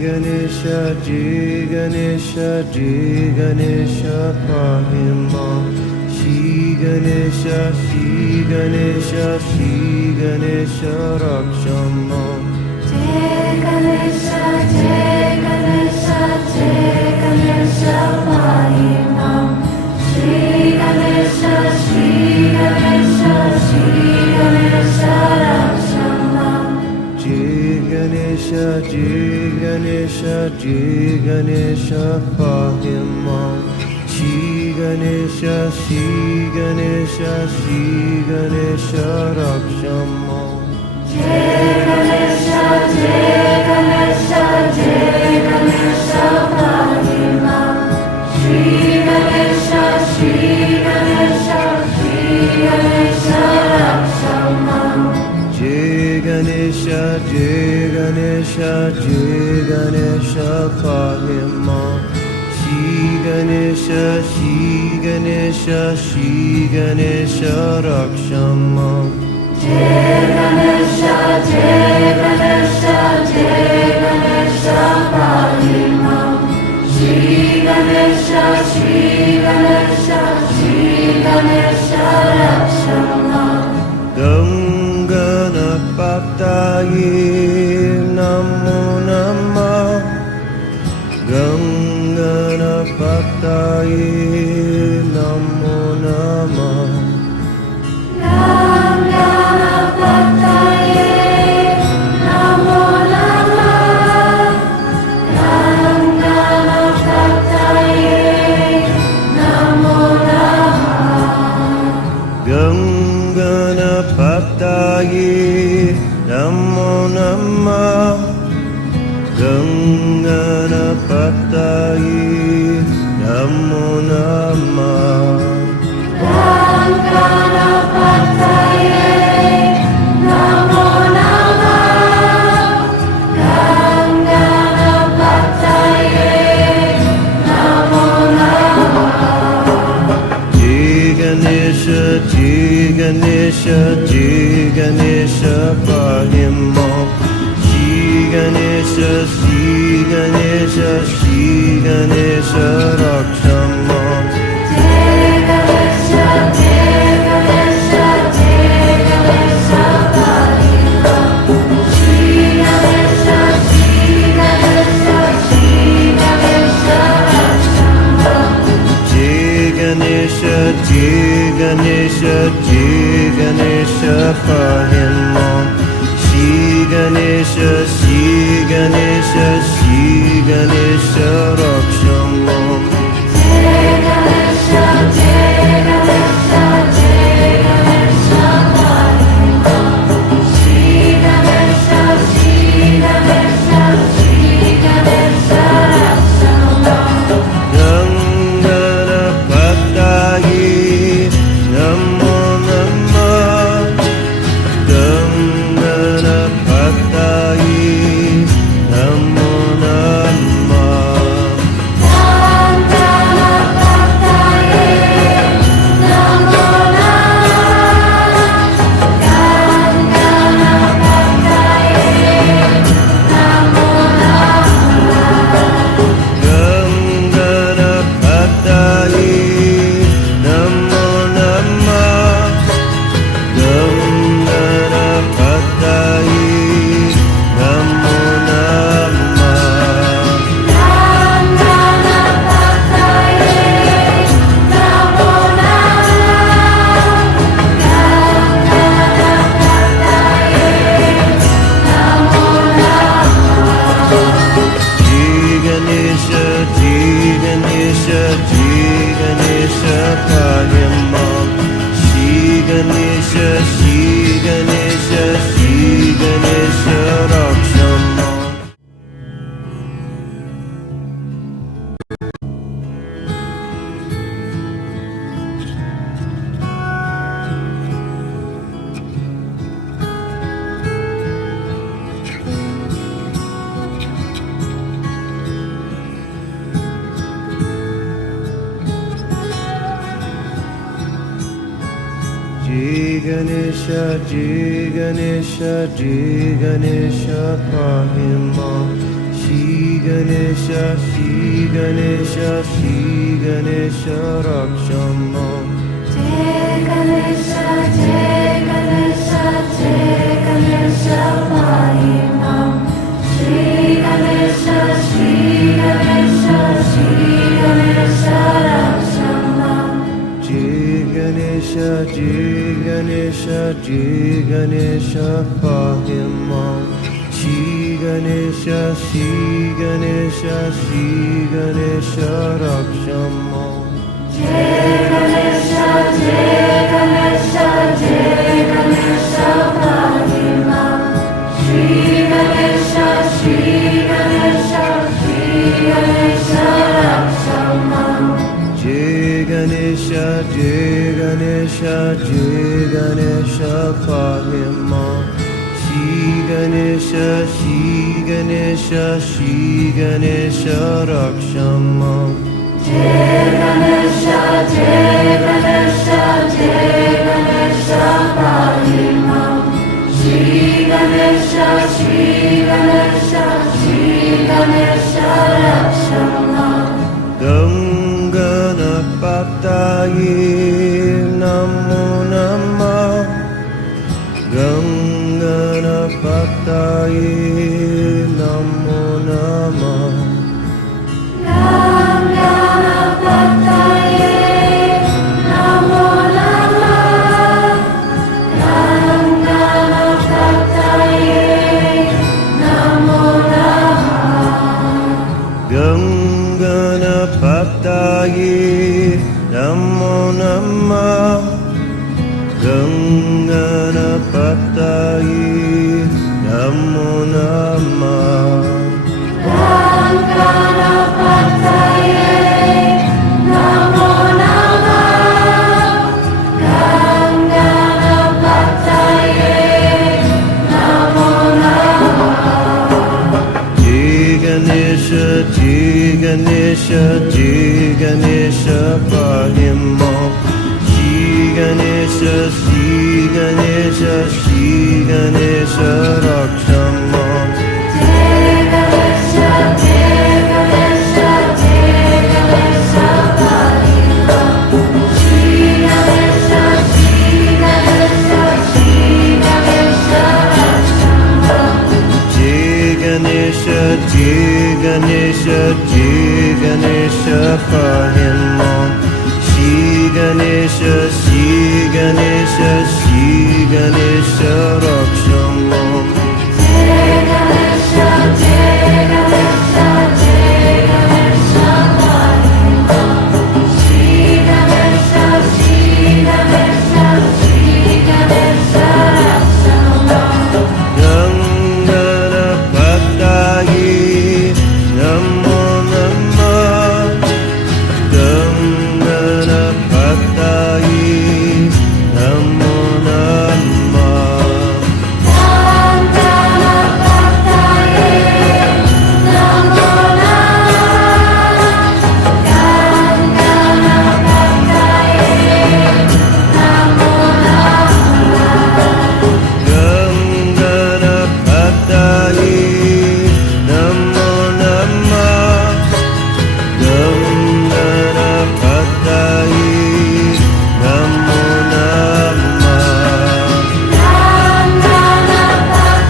Ganesha, Jai Ganesha, Jai Ganesha, pahi mam. Shri Ganesha, Shri Ganesha, Shri Ganesha, raksha mam. Jai Ganesha, Jai Ganesha, Jai Ganesha, pahi mam. Shri Ganesha, Shri Ganesha, Shri Ganesha, raksha mam. Jai Ganesha, Jai Ganesha, Jai Ganesha, pahi mam. Shri Ganesha, Shri Ganesha, Shri Ganesha, raksha mam. Jai Ganesha, Jai Ganesha, Jai Ganesha, pahi mam. Shri Ganesha, Shri Ganesha, Shri Ganesha, raksha mam. Jai Ganesha, Jai Ganesha, Jai Ganesha, pahi mam. Shri Ganesha, Shri Ganesha, Shri Ganesha, raksha mam. Jai Ganesha, Jai Ganesha, Jai Ganesha, pahi mam. Shri Ganesha, Shri Ganesha, Shri Ganesha, raksha mam. Ganganapataye Namo Namah. Ganganapataye Namo Namah. Ganganapataye Namo Namah. Ganganapataye Namo Namah. Ganganapataye Namo Namah. Ganganapataye Namo Namah. Ganganapataye Namo Namah. Ganganapataye Namo Namah. Jai Ganesha, Jai Ganesha, Jai Ganesha, pahi mam. Shri Ganesha, Shri Ganesha, Shri Ganesha, raksha mam. Jai Ganesha, Jai Ganesha, Jai Ganesha, pahi mam. Shri Ganesha, Shri Ganesha, Shri Ganesha, raksha mam. Jai Ganesha, Jai Ganesha, Jai Ganesha, pahi mam. Shri Ganesha, Shri Ganesha, Shri Ganesha, raksha mam. Jai Ganesha, Jai Ganesha, Jai Ganesha, pahi mam. Shri Ganesha, Shri Ganesha, Shri Ganesha, raksha mam. Ganganapataye Namo Namah. Ganganapataye Namo Namah. Ganganapataye Namo Namah. Ganganapataye Namo Namah. Ganganapataye Namo Namah. Ganganapataye Namo Namah. Ganganapataye Namo Namah. Ganganapataye Namo Namah. Jai Ganesha, Jai Ganesha, Jai Ganesha, pahi mam. Shri Ganesha, Shri Ganesha, Shri Ganesha, raksha mam. Jai Ganesha, Jai Ganesha, Jai Ganesha, pahi mam. Ganesha, Shri Ganesha, Shri Ganesha Raksham Mam. Jai Ganesha, Jai Ganesha, Jai Ganesha Pahi Mam. Shri Ganesha, Shri Ganesha, Shri Ganesha Raksham Mam. Jai Ganesha, Jai Ganesha, Jai Ganesha Pahim Mam. Shri Ganesha, Shri Ganesha, Shri Ganesha Raksham Mam. Jai Ganesha, Jai Ganesha, Jai Ganesha Pahi Mam. Shri Ganesha, Shri Ganesha, Shri Ganesha Raksham Mam. Jai Ganesha, Jai Ganesha, Jai Ganesha Pahim Mam. Shri Ganesha, Shri Ganesha, Shri Ganesha Raksham Mam. Jai Ganesha, Jai Ganesha, Jai Ganesha Pahi Mam. Shri Ganesha, Shri Ganesha, Shri Ganesha Raksham Mam. Ganganapataye Namo Namah. Ganganapataye Namo Namah. Ganganapataye Namo Namah. Ganganapataye Namo Namah. Ganganapataye Namo Namah. Ganganapataye Namo Namah. Ganganapataye Namo Namah. Ganganapataye Namo Namah. Jai Ganesha, Jai Ganesha, Jai Ganesha Pahim Mam. Shri Ganesha, Shri Ganesha, Shri Ganesha Raksham Mam. Jai Ganesha, Jai Ganesha, Jai Ganesha Pahi Mam. Shri Ganesha, Shri Ganesha, Shri Ganesha Raksham Mam. Jai Ganesha, Jai Ganesha, Jai Ganesha Pahim Mam. Shri Ganesha, Shri Ganesha, Shri Ganesha Raksham Mam. Jai Ganesha, Jai Ganesha, Jai Ganesha Pahi Mam. Shri Ganesha, Shri Ganesha, Shri Ganesha Raksham Mam. Ganganapataye Namo Namah. Ganganapataye Namo Namah. Ganganapataye Namo Namah. Ganganapataye Namo Namah. Ganganapataye Namo Namah. Ganganapataye Namo Namah.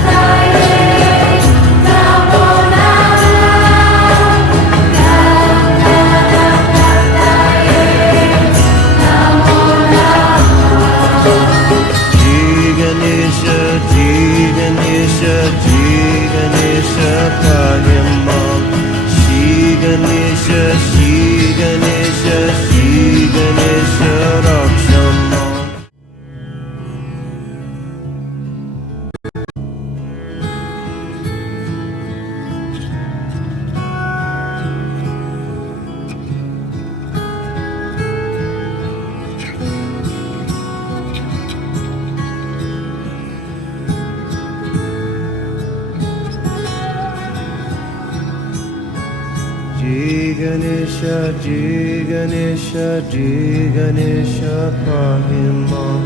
Ganganapataye Namo Namah. Ganganapataye Namo Namah. Jai Ganesha, Jai Ganesha, Jai Ganesha Pahim Mam. Shri Ganesha, Shri Ganesha, Shri Ganesha Raksham Mam. Jai Ganesha, Jai Ganesha, Jai Ganesha Pahim Mam.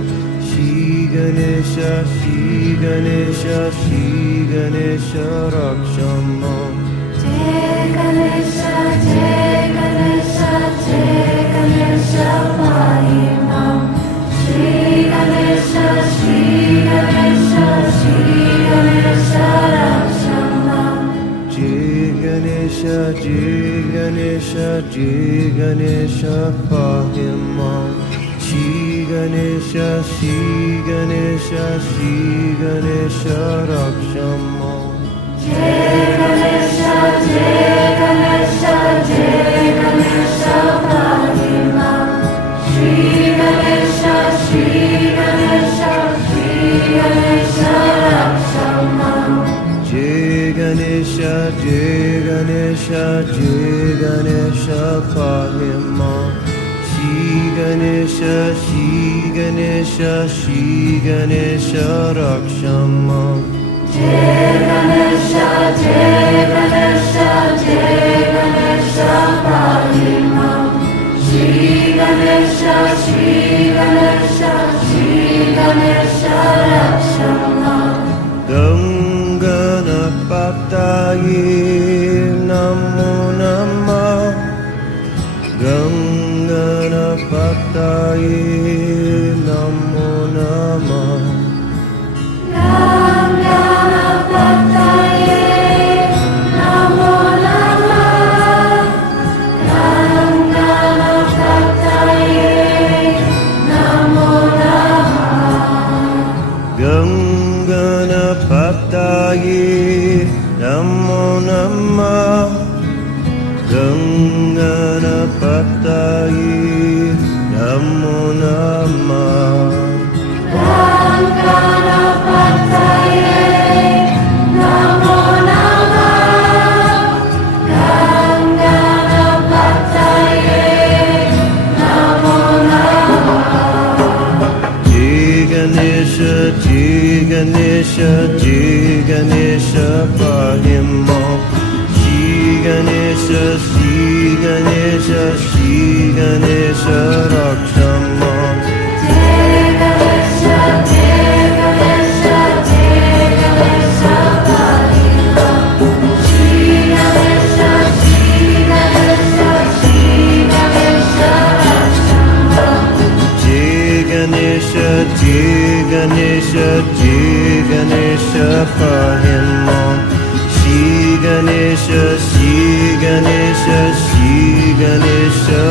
Shri Ganesha, Shri Ganesha, Shri Ganesha Raksham Mam. Jai Jai Ganesha, Jai Ganesha, Jai Ganesha, pahi mam. Shri Ganesha, Shri Ganesha, Shri Ganesha, raksha mam. Jai Ganesha, Jai Ganesha, Jai Ganesha, Pahimam. Shri Ganesha, Shri Ganesha, Shri Ganesha, Rakshamam. Jai Ganesha, Jai Ganesha, Jai Ganesha, pahi mam. Shri Ganesha, Shri Ganesha, Shri Ganesha, raksha mam. Jai Ganesha, Jai Ganesha, Jai Ganesha, Pahimam. Shri Ganesha, Shri Ganesha, Shri Ganesha, Rakshamam. Jai Ganesha, Jai Ganesha, Jai Ganesha, pahi mam. Shri Ganesha, Shri Ganesha, Shri Ganesha, raksha mam. Ganganapataye Namo Namah. Ganganapataye Namo Namah. Ganganapataye Namo Namah. Ganganapataye Namo Namah. Ganganapataye Namo Namah. Ganganapataye Namo Namah. Ganganapataye Namo Namah. Ganganapataye Namo Namah. Jai Ganesha, Jai Ganesha, Jai Ganesha, Pahimam. Shri Ganesha, Shri Ganesha, Shri Ganesha, Rakshamam. Jai Ganesha, Jai Ganesha, Jai Ganesha, pahi mam. Shri Ganesha, Shri Ganesha, Shri Ganesha, raksha mam. Jai Ganesha, Jai Ganesha, Jai Ganesha, Pahimam. Shri Ganesha, Shri Ganesha, Shri Ganesha,